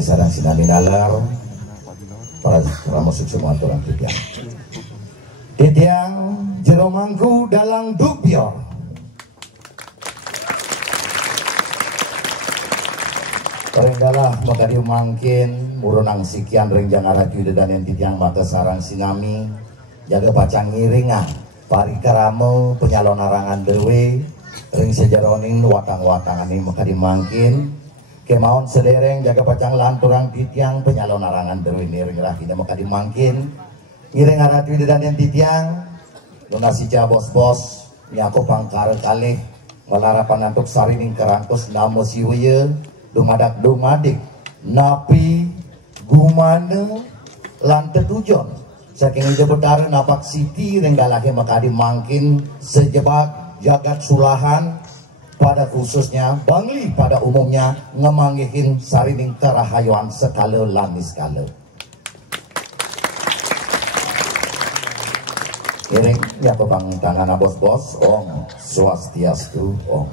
Sarang sinami nalar para musik semua orang titiang jeromangku dalang dupio perenggalah maka diumangkin murunang sikian rengjang araki dan yang titiang mata sarang sinami jaga pacang ngiringan pari karamo penyalon arangan dewe ring sejaroning watang-watangan ini maka dimangkin kemauan sedereng jaga pacang lanturang titiang penyalon arangan derwini ringrah tidak maka dimangkin ngiring arati dan yang titiang lunasi bos-bos nyaku pangkar kalih melarapan antuk sarining kerangkus namo siweye dumadak-dumadik napi gumane lante tujon saking ide betara napak siti renggalahe maka dimangkin sejebak jagat sulahan pada khususnya Bangli pada umumnya ngemanggihin sarining kerahayuan sekala lami sekala. Iring ya pebang tangan bos-bos Om Swastiastu Om.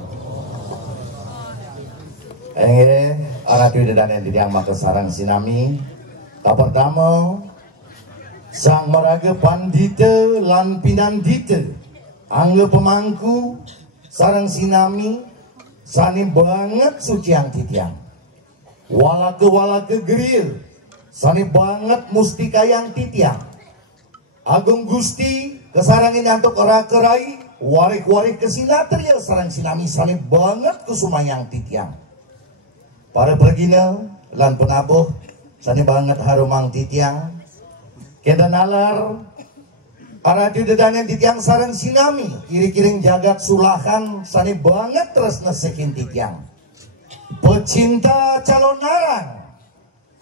Aratu dan yang tidak maka sarang sinami pertama sang meraga pandita lan pinandita angga pemangku sarang sinami sani banget sucian titiang walake geril sani banget mustika yang titiang agung gusti kesarang ini antuk ora kerai warik-warik kesinatria sarang sinami sani banget kesumayang titiang para pergina lan penabuh sani banget harumang titiang kena nalar para judedanen titiang sarang sinami kiri-kiring jagat sulahan sani banget terus nesekin titiang pecinta calon narang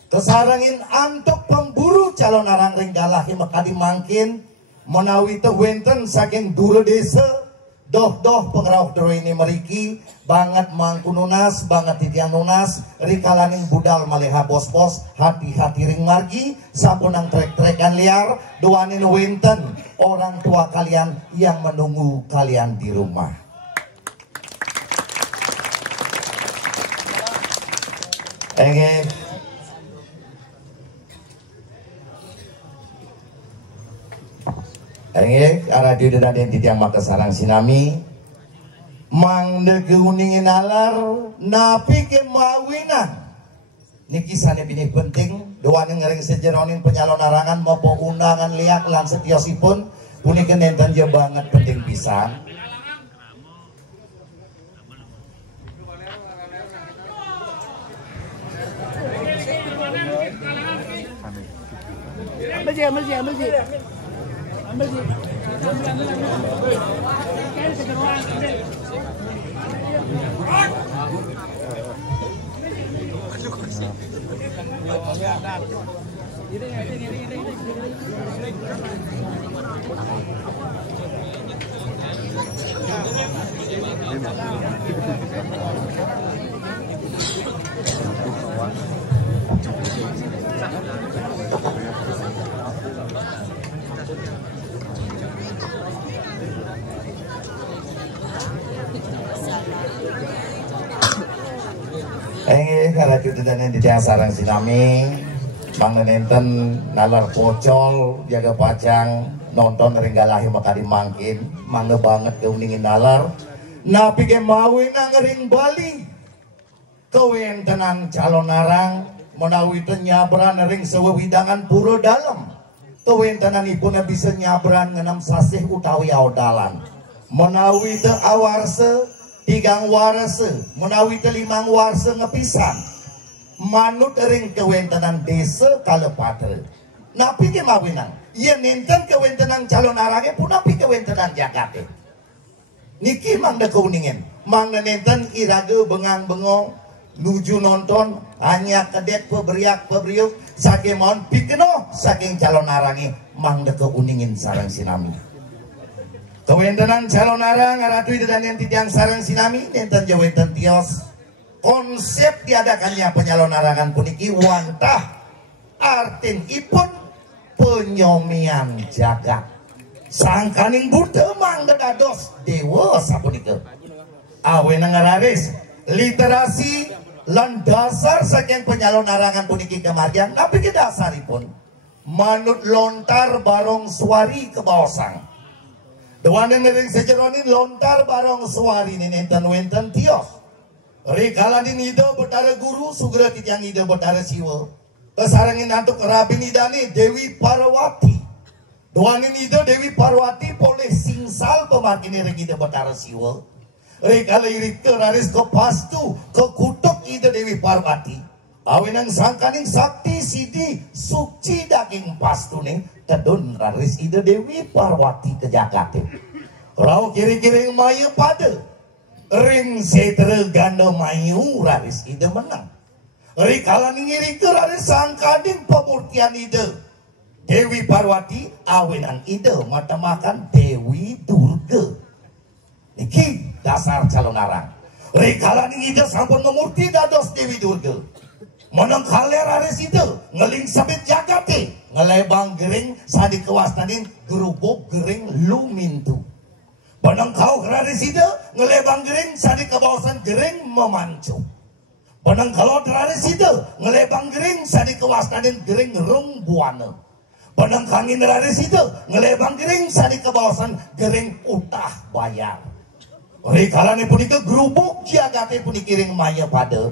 kesarangin antuk pemburu calon narang ringgalah makadi mangkin menawi wenten saking dulu desa doh pengrauh doro ini meriki banget mangkununas banget titiang nunas rikalaning budal maleha bos-bos hati-hati ring margi sapunang trek-trekan liar doanin wenten orang tua kalian yang menunggu kalian di rumah. Arah di dan titiang maka sarang sinami mang dege uningin alar napi kemawinan niki sane bini penting doaning ngering sejeronin penyalon arangan maupun undangan liak lan setiosipun puniken enten je banget penting pisan. Karena judedanen titiang sarang sinami mang nenten nalar pocol jaga pacang nonton ringgalahi makadi mangkin mangga banget keuningin nalar napi ke mawin ngering bali kewentenan calon narang menawi nyabran ring sewewidangan pura dalam kewentenan ipuna bisa nyabran ngenam sasih utawi audalan menawi te awarse tigang warase menawi te limang warse ngepisan manut ring kewentenan desa kalepatre napi ke mawinan iya nenten kewentenan calon arage pun napi kewentenan jakate niki mangda keuningin mangda nenten irage bengang bengong nuju nonton hanya kedet peberiak pebriuk saking mohon pikeno saking calon arange mangda keuningin sarang sinami kewentenan calon arang ratu dan yang titiang sarang sinami nenten jawenten tios konsep diadakannya penyalon arangan puniki wantah artin ipun penyomian jagat sangkaning buddha mangga dados dewa sapunika awen ngararis literasi lan dasar saking penyalon arangan puniki kemargian tapi ke dasaripun manut lontar barong suari ke bawasang dewanen ring sejeronin lontar barong suari ini nenten wenten tios rikaladin ide betara guru sugera titiang ide betara siwa kesarangin antuk rabin idani Dewi Parwati doanin ide Dewi Parwati boleh singsal pemakini ring ide betara siwa rikala irik ke raris ke pastu ke kutuk ide Dewi Parwati awenang sangkaning sakti sidi suci daging pastu nih tedun raris ide Dewi Parwati ke Jakarta rau kiri-kiri maya pada ring setre ganda mayu raris ide menang rikala ngiri ke raris sangkading pemurtian ide Dewi Parwati awenan ide mata makan Dewi Durga niki dasar calon arang rikala ide sampun memurti dados Dewi Durga menang kale raris ide ngeling sabit jagate ngelebang gering sadi kewastanin gerubuk gering lumintu Benang kau raris ide ngelebang gering sadi kebawasan gering memancu. Benang kalau raris ide ngelebang gering sadi kewastanin gering rung buana. Benang kangin raris ide ngelebang gering sadi kebawasan gering utah bayar. Rikalane punika gerubuk jagate punikiring maya pada.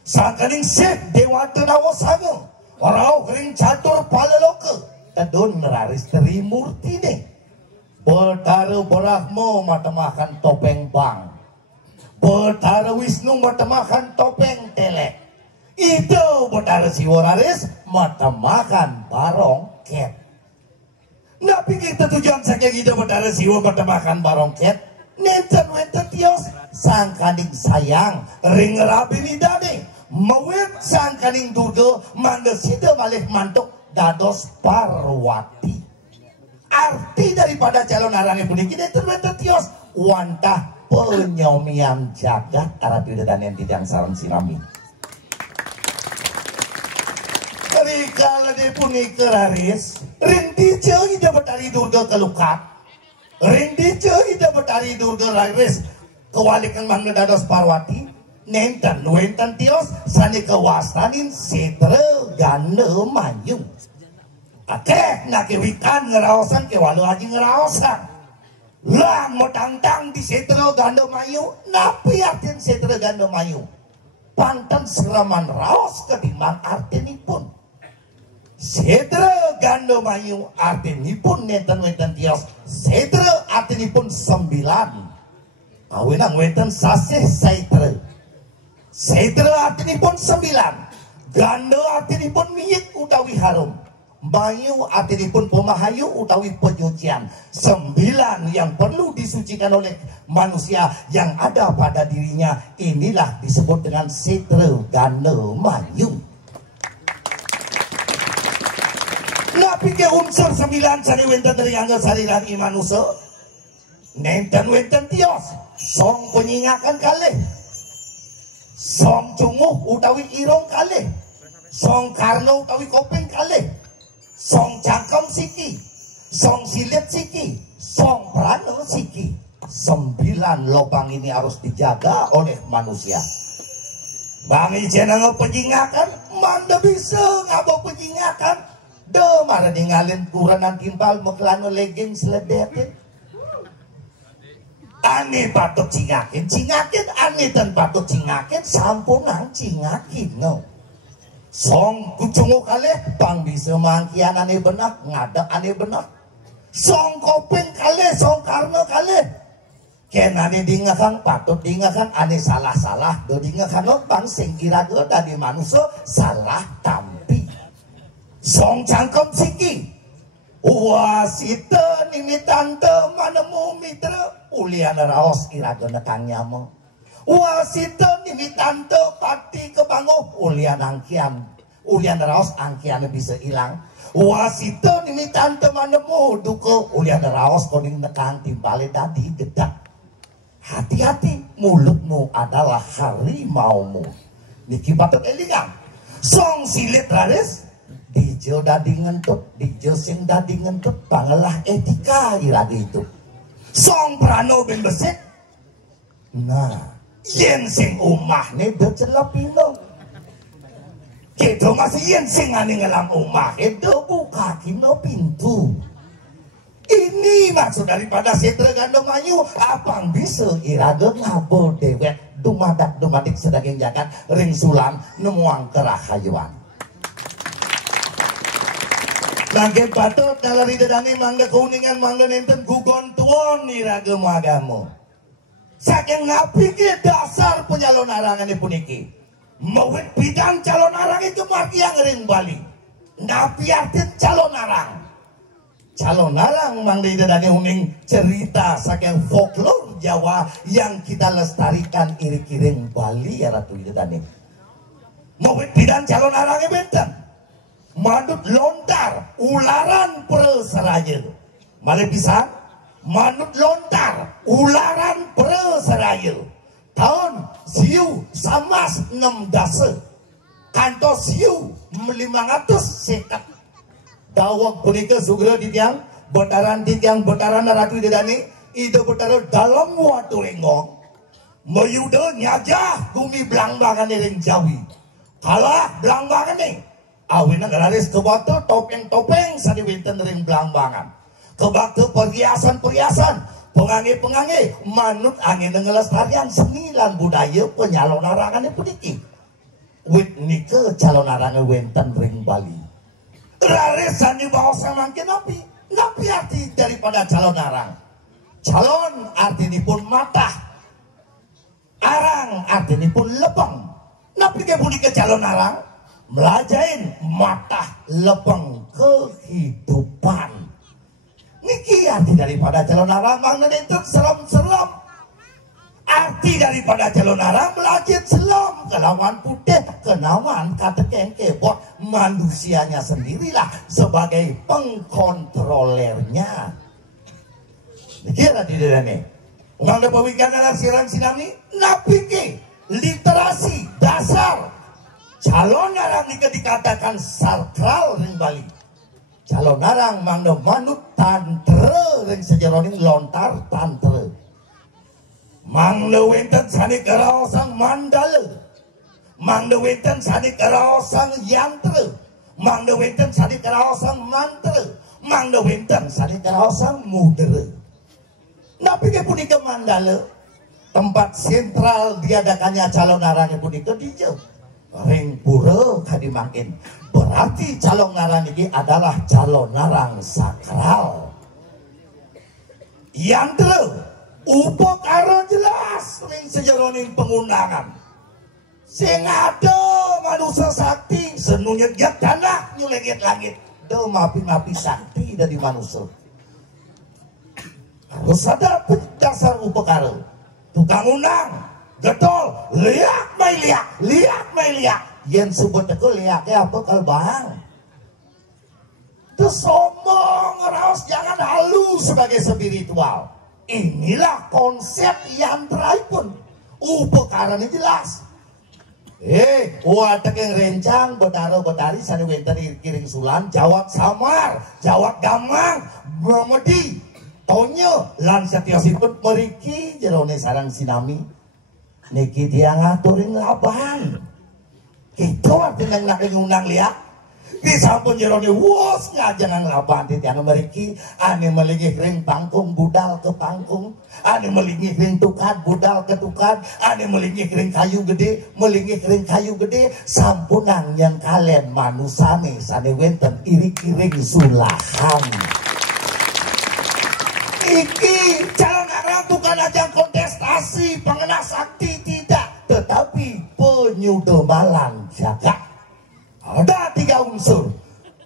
Sangkaning sek dewata nawasanga. Orau gering catur palaloka. Tadon raris trimurti ne. Betara berahmo mata makan topeng bang Betara Wisnu matemakan topeng telek. Itu Betara Siworaris matemakan barongket. Nah pikir tujuan saking ide Betara Siwo matemakan barongket. Nenten wenten tios sangkaning sayang ring rabini dani mawet sangkaning durga mandesida malih mantuk dados Parwati. Arti daripada calon arane puniki nenten wenten tios wantah penyomian jagat Aratu dan yang tidak sarang sinami. Kalau dia puniki raris rinti cehi dapat dari durga kelukat. Rinti cehi dapat dari durga raris kewalikan mangga dados Parwati. Nenten wenten tios sani kewastanin setre gane mayu. Akeh nakewikan ngeraosan kewalu haji ngeraosan. Lah modang-dang di setre gane mayu. Napi artin setre gane mayu. Panten seraman raos ketimbang artinipun. Setre gando mayu artinipun nenten wenten tios. Setre artinipun 9. Awenang wenten sasih saitre. Setre artinipun 9. Gando artinipun miyik utawi harum. Mayu artinipun pemahayu utawi penyucian. 9 yang perlu disucikan oleh manusia yang ada pada dirinya. Inilah disebut dengan setre gando mayu. Napi ke unsur 9 sani wenten dari angga sariran imanusa. Nenten wenten tios. Song penyingakan kalih. Song cunguh utawi irong kalih. Song karno utawi kopeng kalih. Song cangkem siki. Song silit siki. Song prano siki. 9 lobang ini harus dijaga oleh manusia. Bang Ijen penyingakan. Manda bisa ngabo penyingakan. Do marah ninggalin kuranan timpal mekelano legging seledetin. Ane patut cingakin, ane dan patut cingakin sampunang cingakin no. Song kucungu kalih bang bisa mangkian ane benak ngadak ane benak. Song kopeng kalih, song karno kalih. Ken ane dingakang patut dingakang ane salah-salah do dingakang bang sing kira-kira dari manusia salah tampi. Song cangkem siki. Wasita nini tante manemu mitra ulian raos iraga nekang nyamo. Wasita nini tante pati kebanguh ulian angkian. Ulian raos angkian bisa hilang. Wasita nini tante manemu duko ulian raos koning nekang timpale tadi dedak. Hati-hati mulutmu adalah harimaumu. Niki patut elingang. Song silit raris. Dijo dadi ngentut, dijo sing dadi ngentut, pangelah etika iragi itu. Song prano ben besik. Nah, yen sing umah ne do celepino. Kedo masih yen sing ane ngelang umah, do buka kino pintu. Ini maksud daripada setre gando mayu, apang bisa irage ngabo dewek dumadak-dumadik sedaging jagat ring sulam nemuang kerahayuan. Bangke patut kalau ridadani mangga kuningan mangga nenten gugon tuon iraga magamu. Saking ngapiki dasar penyalon arangan puniki. Mawit bidang calon arang itu mati yang ring bali. Napi artit calon arang. Calon arang mangga ridadani uning cerita saking folklore Jawa yang kita lestarikan iring-iring Bali ya Ratu ridadani. Mawit bidang calon arangnya benten. Manut lontar ularan perseraya. Mari bisa manut lontar ularan perseraya. Tahun siu samas 6 dasa. Kanto siu 500 sekat. Dawak punika sugra di tiang betaran Ratu Dedani ide betara dalam watu enggong. Mayuda nyajah bumi belangbangan ring Jawi. Kalah belangbangan nih. Awina gararis kebatu topeng-topeng sadi winten ring belangbangan. Kebatu perhiasan-perhiasan, pengangi-pengangi, manut angin ngelestarian 9 budaya penyalon arangan puniki. Wit nike calon arangan winten ring Bali. Raris sani bahasa mangkin napi arti daripada calon arang. Calon artinipun mata. arang artinya pun lepeng. Napi ke punika calon arang melajain mata lepeng kehidupan. Niki arti daripada calon arang mangna itu serem-serem. Arti daripada calon arang melajit selam kelawan putih kenawan kata kengkebot manusianya sendirilah sebagai pengkontrolernya. Kira tidak nih. Nganda pawikan dalam siaran sinami napiki literasi dasar calon arang dikatakan sakral ring Bali. Calon arang mangda manut tantre ring sejeroning lontar tantre. Mangda wenten sani karaosang mandala. Mangda wenten sani karaosang yantra. Mangda wenten sani karaosang mantra. Mangda wenten sani karaosang mudra. Napi ke punika mandala tempat sentral diadakannya calon arang punika dijauh. Ring pura kadi makin berarti calon arang ini adalah calon arang sakral. Yantra upakara jelas ring sejeroning pengundangan. Sing ada manusia sakti senunyet yak tanah nyulengit langit. Do mapi-mapi sakti dari manusia. Harus ada dasar upakara. Tukang undang, getol, liak mai liak. Yang sebut itu liaknya apa kalbang. Itu sombong, raos jangan halu sebagai spiritual. Inilah konsep yang pun upakaran ini jelas. Wadah yang rencang bedaro-bedari sana wenten kiring sulan jawab samar, jawab gamang, memedi tonyo lan setiosipun meriki jerone sarang sinami niki dia ngaturin laban. Itu artinya nak ngundang liat. Di sampun jerone wos ngajangan laban di tiang meriki ane melingih ring pangkung budal ke pangkung, ane melingih ring tukad budal ke tukad, ane melingih ring kayu gede melingih ring kayu gede sampunan yang kalian manusane sane wenten irik-irik sulahan. Iki calon arang bukan ajang kontestasi pengena sakti tidak, tetapi penyudebalan jagat. Ada 3 unsur: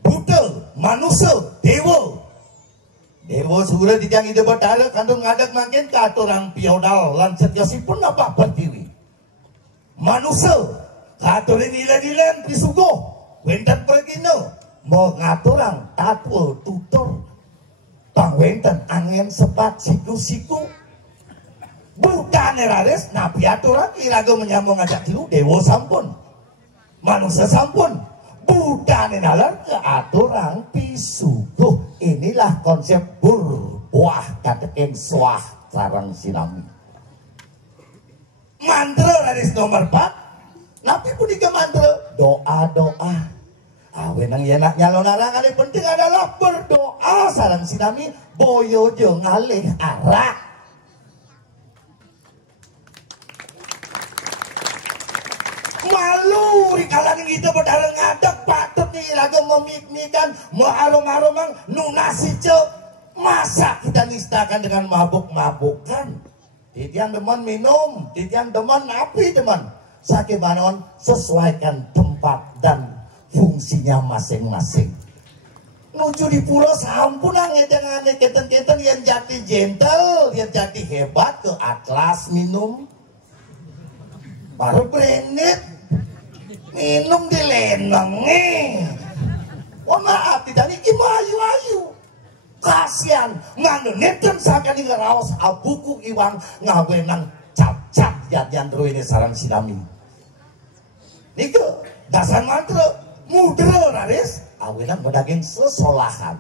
Buddha, manusia, dewa. Dewa sudah dijangi debat darah kandung ngadak makin ke aturang piodal lan setiosipun apa pertiwi. Manusia katurin ilan-ilan pisugoh wenten pergino mau ngaturang tatwa tutur pangwenten angin sepat siku-siku. Bukan erares nabi aturan iraga menyambung ngajak tilu dewa sampun manusia sampun. Bukan inalar ke aturan pisuguh. Inilah konsep berbuah katekin swah sarang sinami. Mantra dari nomor 4. Nabi pun ke mantra doa-doa. Wenang yenak nyalon arang kali penting adalah berdoa sarang sinami boyo jeung ngalih arah. Malu rikalan itu berdarah ngadak patut nih lagu memikmikan mengharum-harumang nunasi cok. Masa kita nistakan dengan mabuk-mabukan? Titian demen minum, titian demen api teman. Sakit banon sesuaikan tempat dan fungsinya masing-masing. Nuju di pulau sampunang dengan keten-keten yang jadi gentle, yang jadi hebat ke atlas minum. Baru branded minum di lenengnya. Oh maaf tidak ini ayu-ayu kasihan nganu neten sakan ini ngeraos abuku iwang ngawenang cap-cap jadian ini sarang sinami niku dasar mantra mudra raris awenang bedaging sesolahan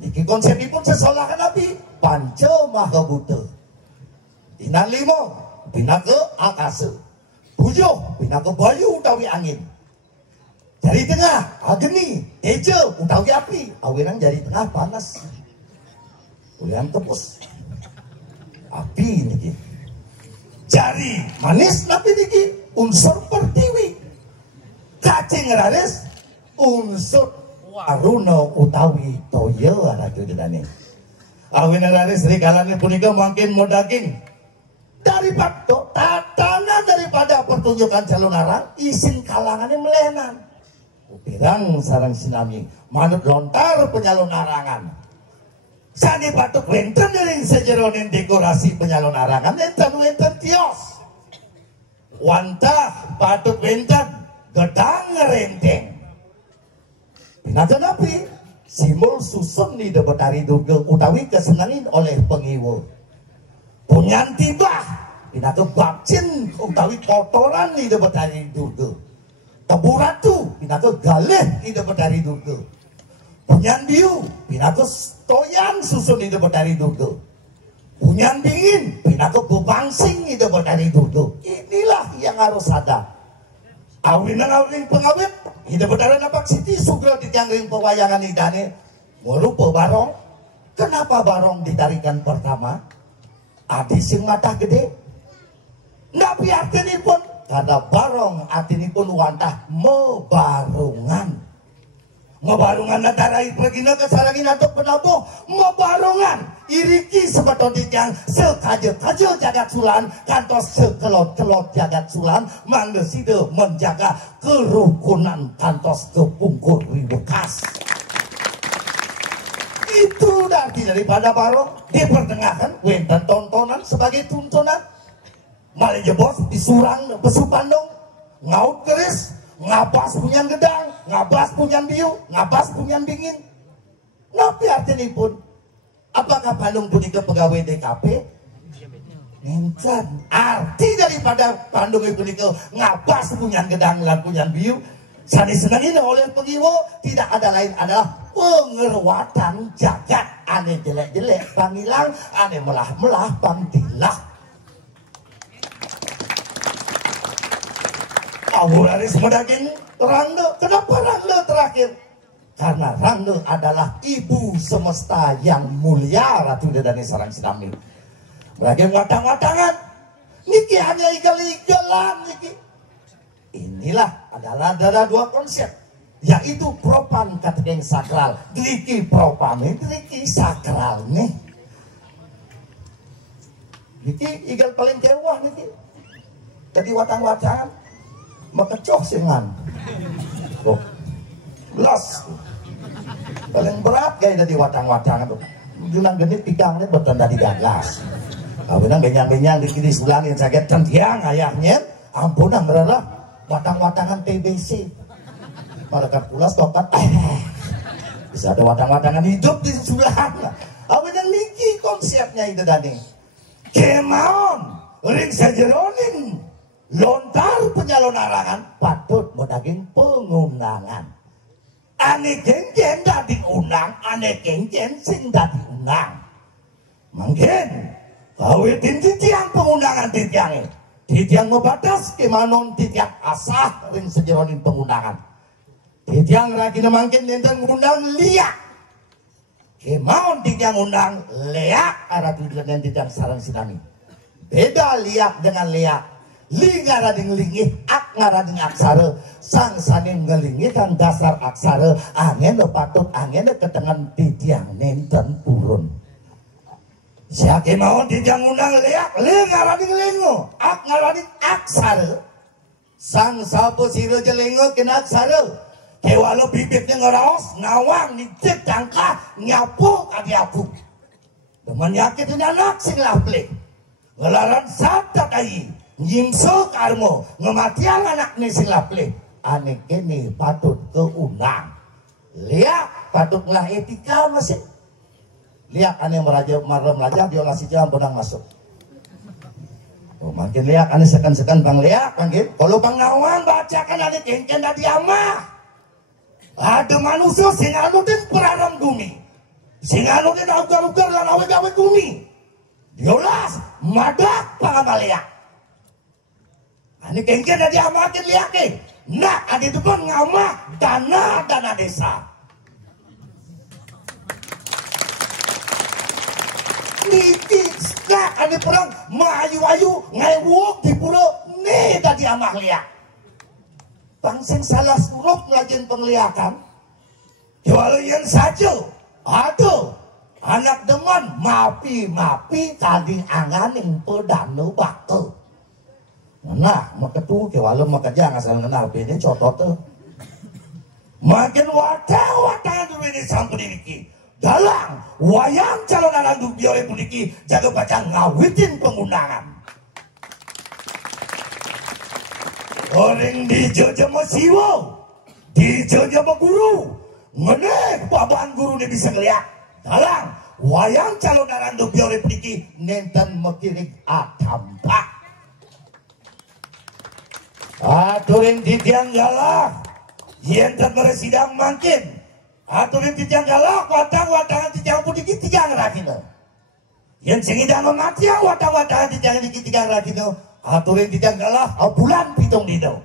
niki konsepipun sesolahan nabi panca maha buta dina 5 dina ke akasa 7 dina ke bayu utawi angin. Jari tengah ageni teja utawi api awenang jari tengah panas ulian tepus api niki jari manis napi niki unsur pertiwi kacing raris unsur waruna utawi toya ratu dedane awenang raris rikalane punika makin mau daging dari daripada tatanan daripada pertunjukan calon arang isin kalangannya melenan. Pirang sarang sinami manut lontar penyalon arangan. Sani batuk wenten dari sejeronin dekorasi penyalon arangan wenten tios. Wantah batuk wenten gedang ngerenteng. Pinata napi simbol susun di debetari duga utawi kesenangin oleh pengiwo. Punyan tibah pinata bacin utawi kotoran di debetari duga. Teburatu pinata galeh di debetari duga. Punyan biu pinata toyan susun di debetari duga. Punyan dingin pinata bebangsing di debetari duga. Inilah yang harus ada. Awin pengawit hidup berdarah napak siti sugro di tiang ring pewayangan idane merupa barong. Kenapa barong ditarikan pertama? Adi sing mata gede ndak biarkan pun karena barong atini pun wantah mebarungan nadarai pergina kesarangin atau penabuh mebarungan iriki sebetul yang sekaja-kaja jagat sulan kantos sekelot-kelot jagat sulan manggeside menjaga kerukunan kantos kepungkur bekas. Itu arti daripada barong dipertengahkan wenten tontonan sebagai tuntunan malah jebos disurang besupandong ngaut keris ngabas punyan gedang ngabas punyan biu ngabas punyan dingin napi artinya pun apakah Bandung punika pegawai DKP Nencan arti daripada Bandung punika ngabas punyan gedang lan punyan biu sani senangin oleh pengiwo tidak ada lain adalah pengerwatan jagat ane jelek-jelek pangilang ane melah-melah pangtilah. Awuraris medaging Rangga. Kenapa Rangga terakhir? Karena Rangga adalah ibu semesta yang mulia Ratu Dedane Sarang Sinami. Medaging watang-watangan niki hanya igal-igalan niki. Inilah adalah ada dua konsep, yaitu propan kategeng sakral. Niki propame, niki sakral nih. Niki igal paling kewah niki. Jadi watang-watangan mekecoh singan belas paling berat gaya dari watang-watang itu junang gede pikangnya beton dari gagas kawinan benyang-benyang di kiri sulangin sakit tentiang ayahnya ampunan berada watang-watangan TBC malaikat pulas tokat bisa ada watang-watangan hidup di sulang kawinan niki konsepnya itu tadi kemauan ring sejeroning lontar penyalon arangan patut modaging pengundangan ane geng-geng dah diundang ane geng-geng sing dah diundang mungkin kawitin titiang pengundangan titiang membatas kemanon titiang asah ring sejeronin pengundangan titiang ragina mungkin nenten ngundang liak kemaon titiang undang leak arah tujuan titiang sarang sinami beda liak dengan leak li ngarading lingih ak ngarading aksara sang saning ngelingi kan dasar aksara angin patut angin ketengan titiang nenten purun siake mau titiang undang leak li ngarading lingo ak ngarading aksara sang sapo siro jelengo kena aksara kewalo bibitnya ngeraos ngawang nicik tangkah nyapu kadiapu teman yakin anak sing laplek ngelaran sabda kai nyimso karmo ngematian anak ni silaple ane kene patut keundang liak patut lah etika masih liak ane meraja meraja dia ngasih jam benang masuk oh makin liak ane sekan bang liak makin kalau bang nawan bacakan ane kengken dari amah ada manusia sing anutin peraram bumi sing anutin ugar-ugar lan awe-awe bumi diolas madak pangamaliak ini kengken ada amakin lihat nih. Nah, ada itu pun ngamah dana desa. Niki, nah ada perang mayu-ayu ngewuk di pulau nih tadi amah lihat. Bangsing salah suruh melajin penglihakan. Jualian saja, aduh. anak demen mapi tadi anganing pedanu bakte. Nah, maketu ke walau makaja ngasal ngenal bede cotot. Makin watang dulu ini sampun iki. Dalang wayang calon anak dubio puniki jaga baca ngawitin pengundangan. Orang di Jojo Siwo, di Jojo Guru, ngenek babaan guru ini bisa ngeliat. Dalang wayang calon anak dubio puniki nenten mekirik atampak. Aturin titiang galak, yenten meresidang makin. Aturin titiang galak, watang-watangan titiang puniki tiga ngerakino. Yang sengidang mematiang watang-watangan titiang puniki tiga ngerakino. Aturin titiang galak, bulan pitung dino.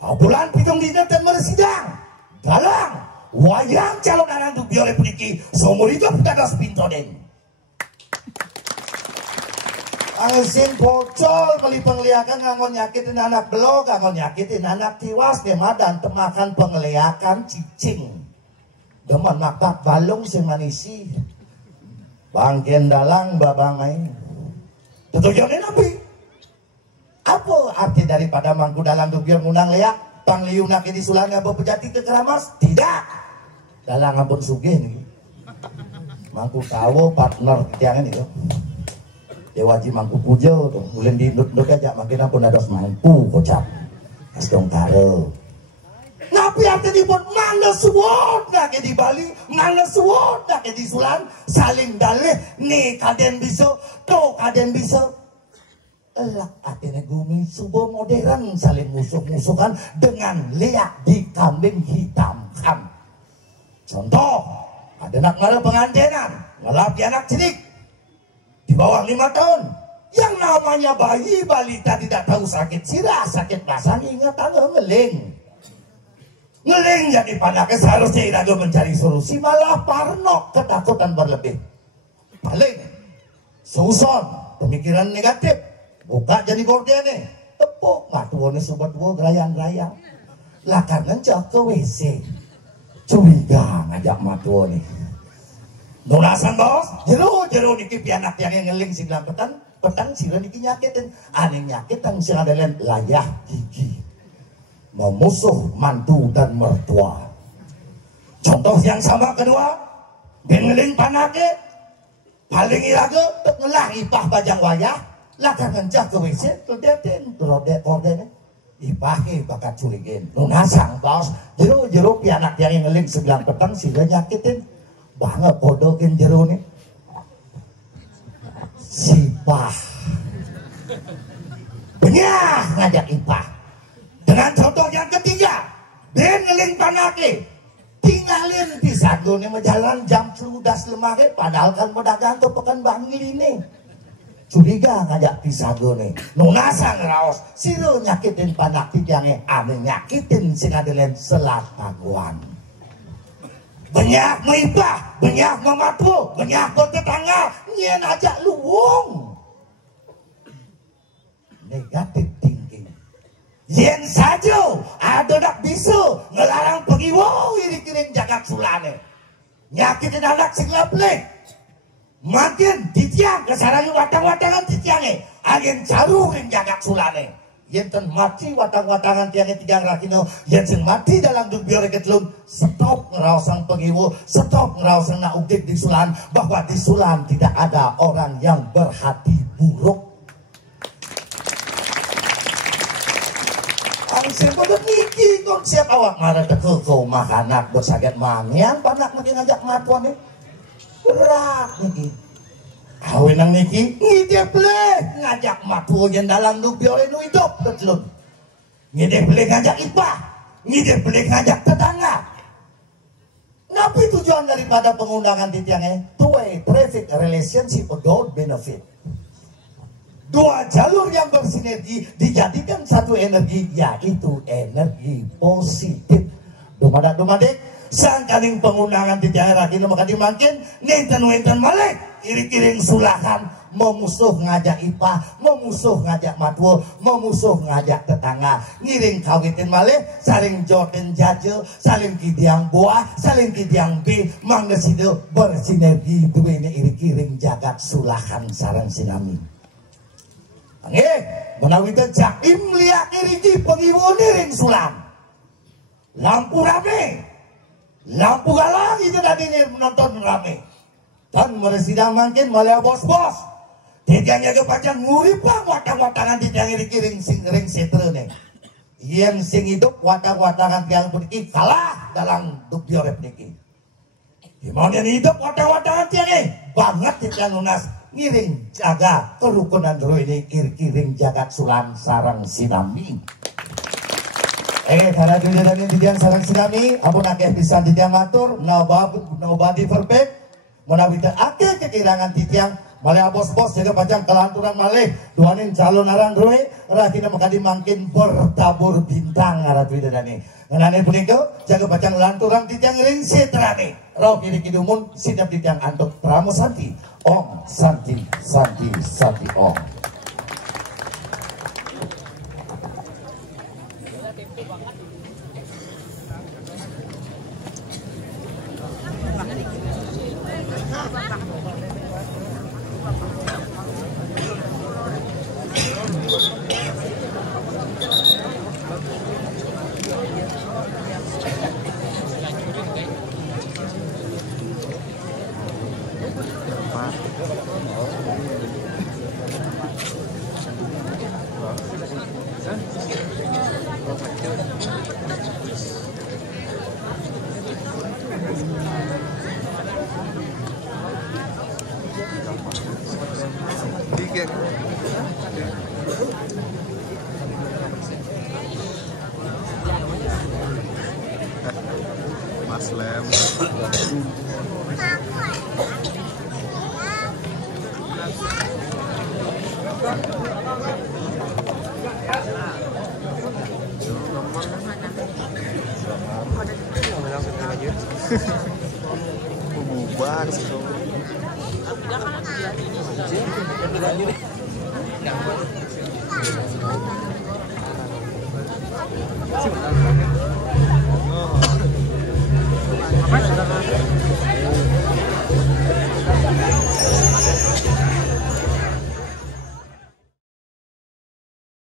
Bulan pitung dino dan meresidang. Dalang, wayang calon anak dubio puniki, seumur hidup tadas pintoden. Angsin bocol beli pengliakan ngangon nyakitin anak belok, ngangon nyakitin anak tiwas demadan temakan pengliakan cicing. Demen makak balung sing manisi. Bangken dalang babangai. Tujuannya nabi. Apa arti daripada mangku dalang dubio ngundang leak pangliunak ini sulangnya bepejati ke keramas? Tidak. Dalang ampun sugih nih. Mangku tahu partner ketiangan itu. Dewaji mangku pujo tuh, ulin di nduk aja makin ampun ada mampu kocap. Asdong karo. Nabi artinya pun mana suwot nak di Bali, mana suwot nak di Sulan, saling dalih nih kaden bisa, to kaden bisa. Elak artinya gumi subuh modern saling musuh-musuhan dengan leak di kambing hitam kan. Contoh, ada nak ngala pengantinan, ngalapi anak cilik. Di bawah 5 tahun yang namanya bayi balita tidak tahu sakit sirah, sakit basah, ingat tangga ngeling jadi panaknya seharusnya iraga mencari solusi, malah parno ketakutan berlebih. Paling susun pemikiran negatif buka jadi gordene tepuk matuone sobat gua gerayang-gerayang lah karena cok ke WC curiga ngajak matuone. Nulasan bos, jero niki pianak yang ngeling singlang petang sila niki nyakitin, aneh nyakitan sing adelen layah gigi, memusuh mantu dan mertua. Contoh yang sama kedua, ngeling panake, paling iraga ngelah ipah bajang wayah, lakar kencah ke WC, terode ordene, ipahnya bakat curigin. Nunasang bos, jero pianak yang ngeling singlang petang sila nyakitin. Banget bodohin jero nih sipah benyah ngajak ipah. Dengan contoh yang ketiga, ben ngeling panake tinggalin pisado nih menjalan jam sudah lemare padahal kan pedagang tuh pekan bangil ini curiga ngajak pisado nih nunasang raos siru nyakitin panak tiangnya ane nyakitin sing adelen selat paguan. Banyak meibah, banyak mematu, banyak bertetangga, nyen aja luwung. Negatif thinking. Yen saja ada nak bisa ngelarang pergi wow iri-kiring jagat sulane. Nyakitin anak sing leplek. Makin titiang kesarangi watang-watangan titiange, angin jaruhin jagat sulane. Yenten mati watang-watangan tiangnya tiga rakino, yenten mati dalam dubio reketlun. Stop ngerawasan pengiwo, stop ngerawasan nak uktik di Sulan, bahwa di Sulan tidak ada orang yang berhati buruk. Angsin pada niki konsep awak marah teke kau makanak bersaget mangian panak makin ngajak matuan nih berat niki. Awinang niki ngideplek ngajak matu yang dalam dubio enu hidup betul. Ngideplek ngajak ipah, ngideplek ngajak tetangga. Napi tujuan daripada pengundangan titiangnya two-way traffic relationship without benefit. Dua jalur yang bersinergi dijadikan satu energi, yaitu energi positif. Dumadak sangkaning pengundangan titiangnya rakino maka dimakin nenten malek kiri-kiring sulakan memusuh ngajak ipah, memusuh ngajak matwo, memusuh ngajak tetangga, ngiring kawitin malih, saling joten jajel, saling kidiang buah, saling kidiang B, manggesido bersinergi duwene iring-iring jagat sulahan sareng sinami. Nggih, menawi teh jakim liak iriki pengiwun iring sulam. Lampu rame, lampu galang itu tadinya menonton rame. Dan meresidang makin malah bos-bos. Tidiangnya kepacang nguripang watang-watangan tidiang iring ring setrene. Yang sing hidup watang-watangan tiang puniki kalah dalam duk diorep niki. Gimana hidup watang-watangan tiang banget tidiang lunas ngiring jaga kerukunan dulu ini kiring jagat sulan sarang sinami. Karena dunia dan tidiang sarang sinami, ampun akeh bisa tidiang matur, nobody perfect. Menawita akeh kekirangan titiang malih bos-bos jaga pacang kelanturan malih duanin calon arang ruwe rakina makadi mangkin bertabur bintang arah widadani nganane punika jaga pacang lanturan titiang ring setrane roh kiri kidumun sidap titiang antuk Pramo Santi Om Santi Santi Santi Om. Mas Lem. Bubar sih.